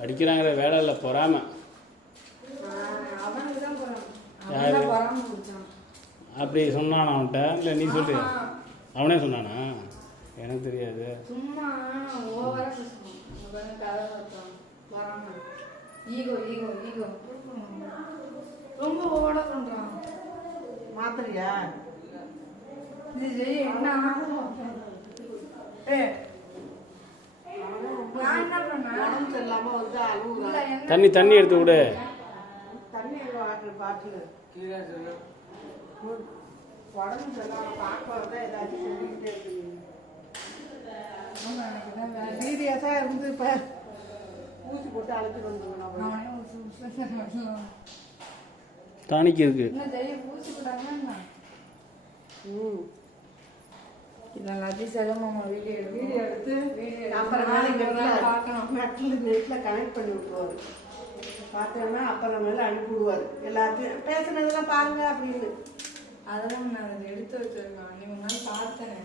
படிக்கிறாங்கிற வேலை இல்லை, பொறாம. அப்படி சொன்னானா அவன்கிட்ட? இல்லை நீ சொல்றியா? அவனே சொன்னானா? எனக்கு தெரியாது. சும்மா ஈகோ ஈகோ ஈகோ ரொம்ப ஓட பண்றான். மாத்திரையா இது என்ன? நான் என்ன பண்ணேன்? உடம்பு சரியில்லாம வந்து அழுகுறா. தண்ணி எடுத்து விடு. தண்ணி பாட்டில் கீழே உடம்பு சரியில்லாம பார்க்க ஏதாச்சும் சொல்லிக்கிட்டே இருக்கு. சீரியஸா இருந்து இப்ப ஊசி போட்டு அழைச்சி வந்துருக்கணும். டானிக் இருக்கு. ஊசி போட்டாங்கன்னா இதெல்லாத்தையும் செலவு வீடியோ எடுத்து அப்புறம் நெட்டில் கனெக்ட் பண்ணி விட்டுருவாரு. பார்த்தோம்னா அப்புறம் மேலே அனுப்பி விடுவார். எல்லாத்தையும் பேசுனதெல்லாம் பாருங்க அப்படின்னு. அதெல்லாம் நான் அதை எடுத்து வச்சிருக்கேன். நீ ஒரு நாள் பார்த்தேன்.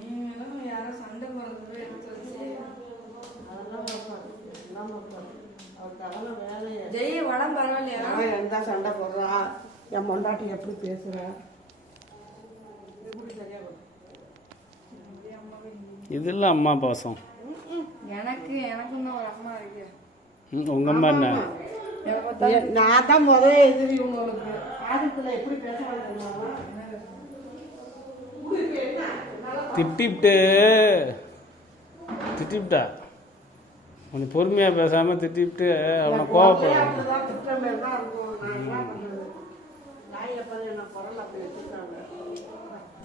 நீங்களும் யாரும் சண்டை போடுறதுல எடுத்து வச்சு அதெல்லாம் பார்ப்பாரு. எல்லாம் பார்ப்பாரு. அவருக்கு அதெல்லாம் வேலையை. ஜெய் உடம்பு பரவாயில்லையா? அவன் எந்த சண்டை போடுறான், என் பொண்டாட்டி எப்படி பேசுறான், எப்படி சரியா போடுறான். இதெல்லாம் அம்மா பாசம். எனக்கும் தான் ஒரு அம்மா இருக்கு. உங்க அம்மா என்ன? நான் தான் முதல்ல எதிரி உங்களுக்கு. ஆதித்துல எப்படி பேசுறாங்க திட்டிவிட்டா கொஞ்சம் பொறுமையா பேசாம திட்டிவிட்டு அவனை கோவப்படுறான்.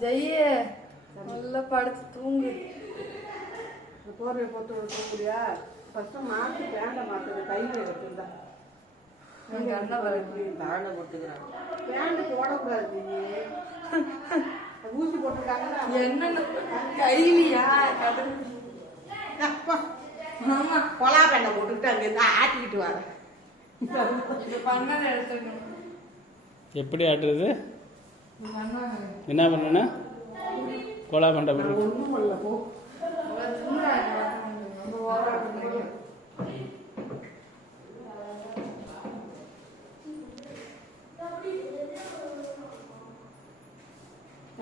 ஜெய்ய நல்லா படுத்து தூங்கு. போர்வை போட்டு தூங்குறியா? ஃபர்ஸ்ட் மாத்து பேண்ட மாத்துது. கையில எடுத்துருந்தா தாண்ட போட்டுக்கிறாங்க. பேண்ட் போடக்கூடாது. ஊசி போட்டுருக்காங்க. என்னன்னு கையிலையா? ஆமா, கொலா பேண்டை போட்டுக்கிட்டு அங்கிருந்து ஆட்டிக்கிட்டு வர பண்ணதை எடுத்துக்கணும். எப்படி ஆட்டுறது? என்ன பண்ணா கோலா பண்ட ஒன்றும் இல்லை. போ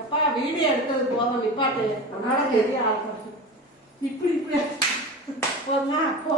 எப்பா வீடியோ எடுத்தது போதும், நிப்பாட்டு. உன்னால பெரிய ஆள் இப்படி இப்படி போதுமா? போ.